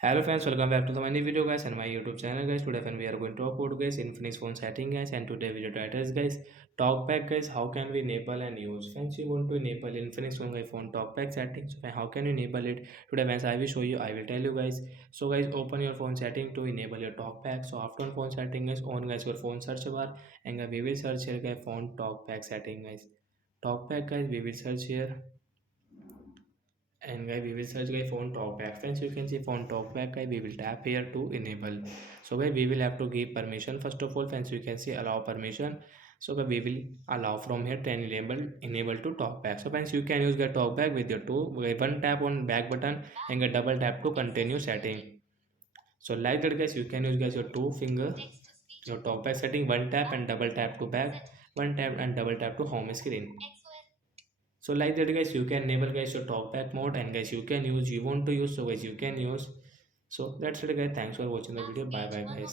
Hello friends, welcome back to the my new video guys and my YouTube channel guys. Today when we are going to talk about guys Infinix phone setting guys, and today video title is guys talkback guys, how can we enable and use. Friends, you want to enable Infinix phone talkback settings. So how can you enable it? Today guys I will show you, I will tell you guys. So guys, open your phone setting to enable your talkback. So after on phone setting guys, on guys your phone search bar, and guys, we will search here guys phone talkback setting guys. Talkback guys, we will search here, and guys we will search guys phone talkback. Friends, you can see phone talkback guys, we will tap here to enable. So guys we will have to give permission. First of all friends, you can see allow permission. So guys we will allow from here to enable to talkback. So friends, you can use the talkback with your two one tap on back button and a double tap to continue setting. So like that guys, you can use guys your two finger, your talkback setting, one tap and double tap to back, one tap and double tap to home screen. So like that guys, you can enable guys your talkback mode, and guys you can use, you want to use, so guys you can use. So that's it guys, thanks for watching the video, bye bye guys.